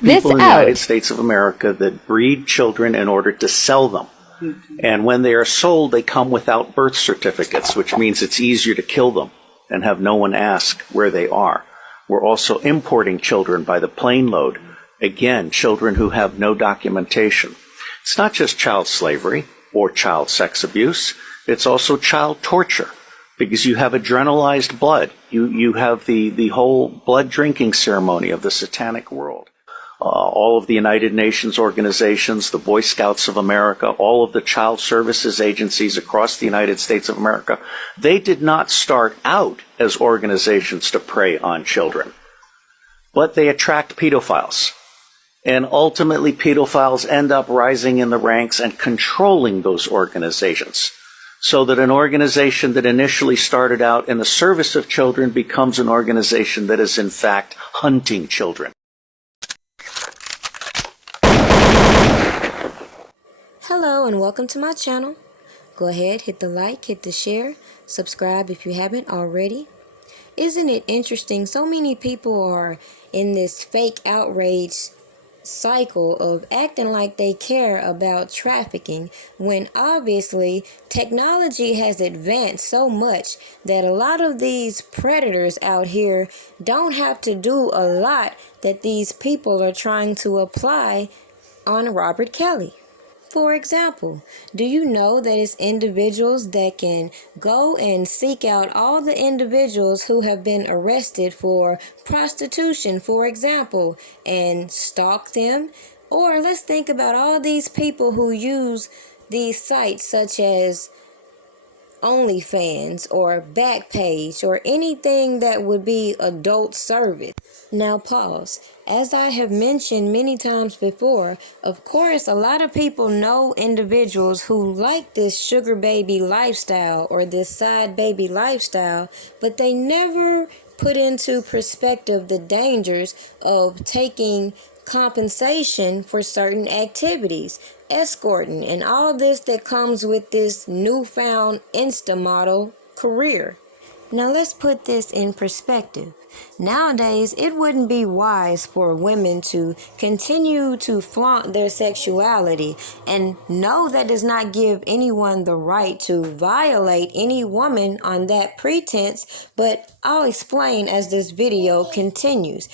people in the United States of America that breed children in order to sell them. And when they are sold, they come without birth certificates, which means it's easier to kill them and have no one ask where they are. We're also importing children by the plane load. Again, children who have no documentation. It's not just child slavery or child sex abuse. It's also child torture, because you have adrenalized blood. You have the whole blood drinking ceremony of the satanic world. All of the United Nations organizations, the Boy Scouts of America, all of the child services agencies across the United States of America, they did not start out as organizations to prey on children, but they attract pedophiles. And ultimately, pedophiles end up rising in the ranks and controlling those organizations, so that an organization that initially started out in the service of children becomes an organization that is in fact hunting children. Hello and welcome to my channel. Go ahead, hit the like, hit the share, subscribe if you haven't already. Isn't it interesting? So many people are in this fake outrage cycle of acting like they care about trafficking, when obviously technology has advanced so much that a lot of these predators out here don't have to do a lot that these people are trying to apply on Robert Kelly. For example, do you know that it's individuals that can go and seek out all the individuals who have been arrested for prostitution, for example, and stalk them? Or let's think about all these people who use these sites such as OnlyFans or Backpage or anything that would be adult service. Now pause. As I have mentioned many times before, of course a lot of people know individuals who like this sugar baby lifestyle or this side baby lifestyle, but they never put into perspective the dangers of taking compensation for certain activities, escorting, and all this that comes with this newfound Insta model career. Now let's put this in perspective. Nowadays, it wouldn't be wise for women to continue to flaunt their sexuality, and no, that does not give anyone the right to violate any woman on that pretense, but I'll explain as this video continues.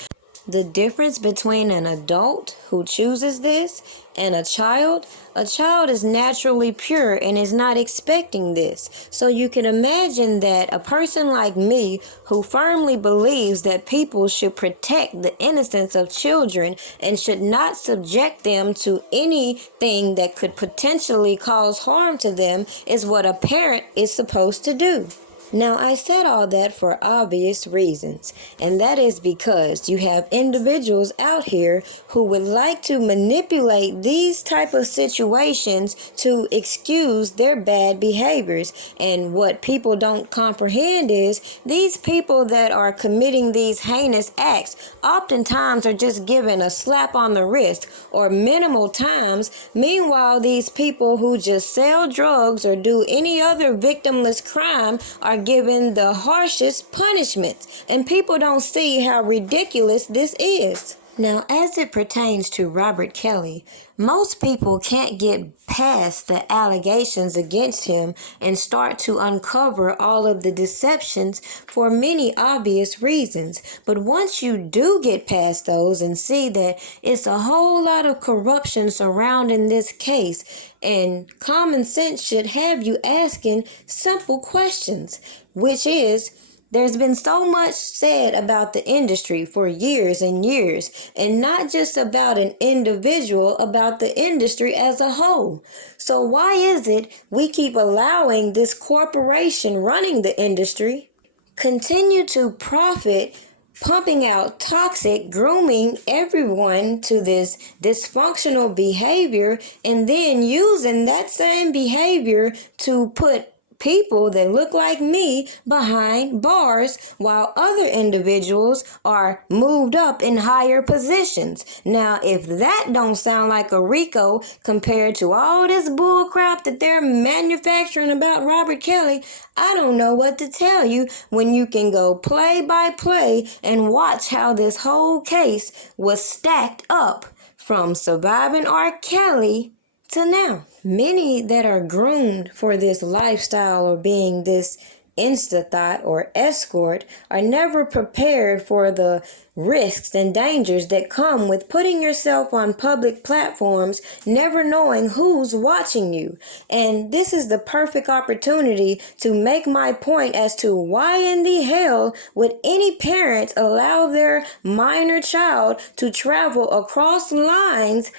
The difference between an adult who chooses this and a child is naturally pure and is not expecting this. So you can imagine that a person like me who firmly believes that people should protect the innocence of children and should not subject them to anything that could potentially cause harm to them is what a parent is supposed to do. Now, I said all that for obvious reasons, and that is because you have individuals out here who would like to manipulate these type of situations to excuse their bad behaviors. And what people don't comprehend is these people that are committing these heinous acts oftentimes are just given a slap on the wrist or minimal times. Meanwhile, these people who just sell drugs or do any other victimless crime are given the harshest punishments, and people don't see how ridiculous this is. Now, as it pertains to Robert Kelly, most people can't get past the allegations against him and start to uncover all of the deceptions for many obvious reasons. But once you do get past those and see that it's a whole lot of corruption surrounding this case, and common sense should have you asking simple questions, which is, there's been so much said about the industry for years and years, and not just about an individual, about the industry as a whole. So why is it we keep allowing this corporation running the industry continue to profit, pumping out toxic, grooming everyone to this dysfunctional behavior, and then using that same behavior to put people that look like me behind bars while other individuals are moved up in higher positions. Now, if that don't sound like a RICO compared to all this bull crap that they're manufacturing about Robert Kelly, I don't know what to tell you when you can go play by play and watch how this whole case was stacked up from surviving R. Kelly to now. Many that are groomed for this lifestyle or being this insta-thought or escort are never prepared for the risks and dangers that come with putting yourself on public platforms, never knowing who's watching you. And this is the perfect opportunity to make my point as to why in the hell would any parent allow their minor child to travel across lines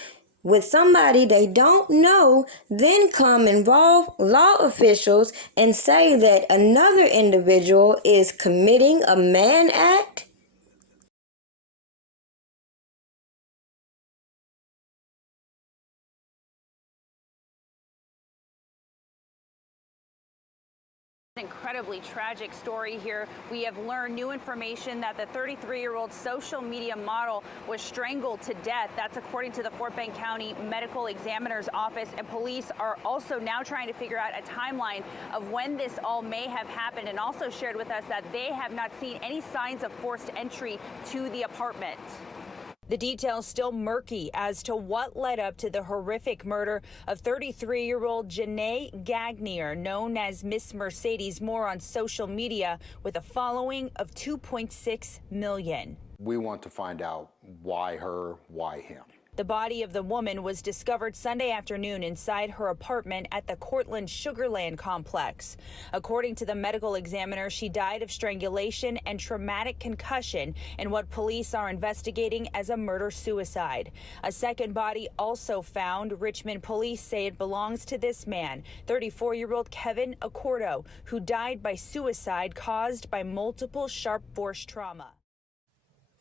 with somebody they don't know, then come involve law officials and say that another individual is committing a man act? Incredibly tragic story here. We have learned new information that the 33-year-old social media model was strangled to death. That's according to the Fort Bend County Medical Examiner's Office, and police are also now trying to figure out a timeline of when this all may have happened, and also shared with us that they have not seen any signs of forced entry to the apartment. The details still murky as to what led up to the horrific murder of 33-year-old Janae Gagnier, known as Miss Mercedes, more on social media, with a following of 2.6 million. We want to find out why her, why him. The body of the woman was discovered Sunday afternoon inside her apartment at the Cortland Sugarland complex. According to the medical examiner, she died of strangulation and traumatic concussion in what police are investigating as a murder-suicide. A second body also found. Richmond police say it belongs to this man, 34-year-old Kevin Accordo, who died by suicide caused by multiple sharp force trauma.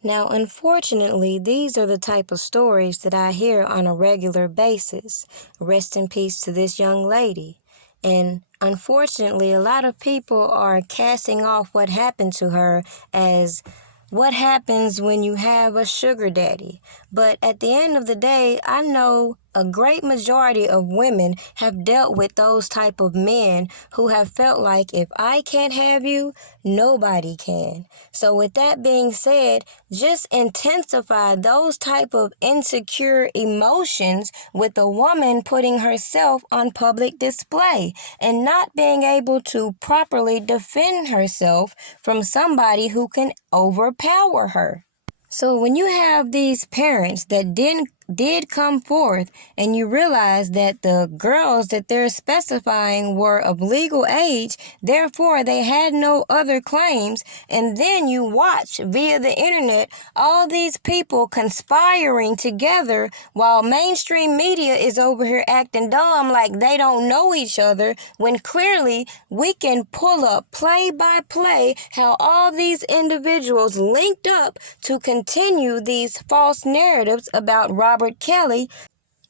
Now, unfortunately, these are the type of stories that I hear on a regular basis. Rest in peace to this young lady. And unfortunately, a lot of people are casting off what happened to her as what happens when you have a sugar daddy. But at the end of the day, I know a great majority of women have dealt with those type of men who have felt like if I can't have you, nobody can. So with that being said, just intensify those type of insecure emotions with a woman putting herself on public display and not being able to properly defend herself from somebody who can overpower her. So when you have these parents that did come forth and you realize that the girls that they're specifying were of legal age, therefore they had no other claims, and then you watch via the internet all these people conspiring together while mainstream media is over here acting dumb like they don't know each other, when clearly we can pull up play by play how all these individuals linked up to continue these false narratives about Robert Kelly.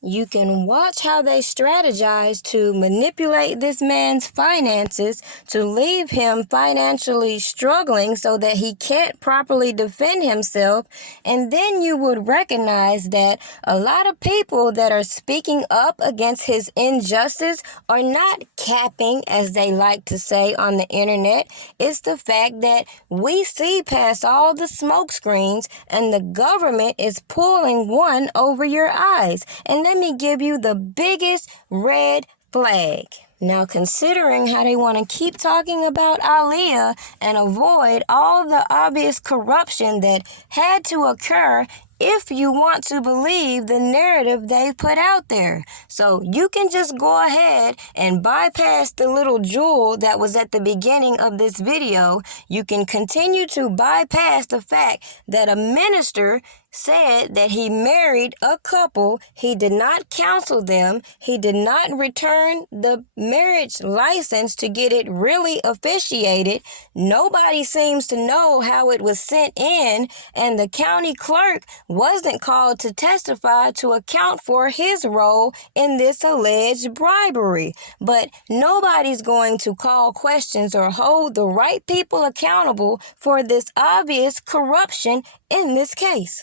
You can watch how they strategize to manipulate this man's finances to leave him financially struggling so that he can't properly defend himself. And then you would recognize that a lot of people that are speaking up against his injustice are not capping, as they like to say on the internet. It's the fact that we see past all the smoke screens and the government is pulling one over your eyes. And let me give you the biggest red flag. Now, considering how they want to keep talking about Aaliyah and avoid all the obvious corruption that had to occur, if you want to believe the narrative they put out there. So you can just go ahead and bypass the little jewel that was at the beginning of this video. You can continue to bypass the fact that a minister said that he married a couple, he did not counsel them, he did not return the marriage license to get it really officiated. Nobody seems to know how it was sent in, and the county clerk wasn't called to testify to account for his role in this alleged bribery. But nobody's going to call questions or hold the right people accountable for this obvious corruption in this case.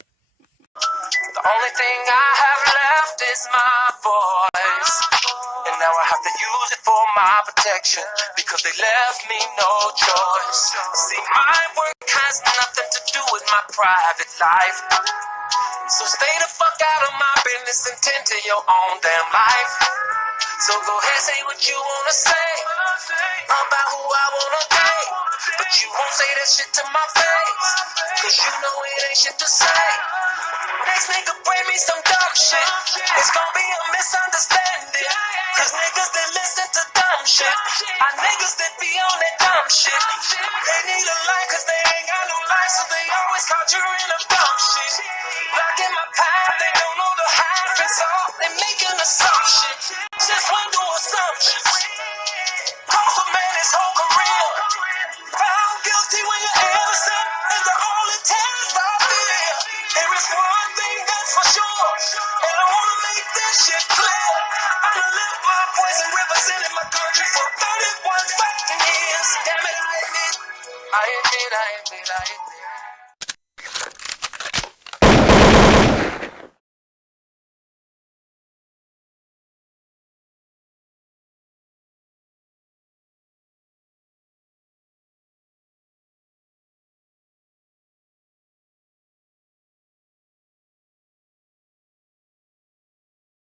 The only thing I have left is my voice, and now I have to use it for my protection, because they left me no choice. See, my work has nothing to do with my private life, so stay the fuck out of my business and tend to your own damn life. So go ahead, say what you wanna say about who I wanna date, but you won't say that shit to my face, cause you know it ain't shit to say. Next nigga bring me some dumb shit, it's gonna be a misunderstanding, cause niggas that listen to dumb shit are niggas that be on that dumb shit. They need a life cause they ain't got no life, so they always conjuring up dumb shit. Blocking my path, they don't know the half, and so they making assumptions. Since when do assumptions cost a man his whole career? Found guilty when you're innocent is the only test I fear. There is one thing that's for sure, and I wanna make this shit clear. I'm gonna lift my voice and representing my country for 31 fucking years. Damn it, I admit.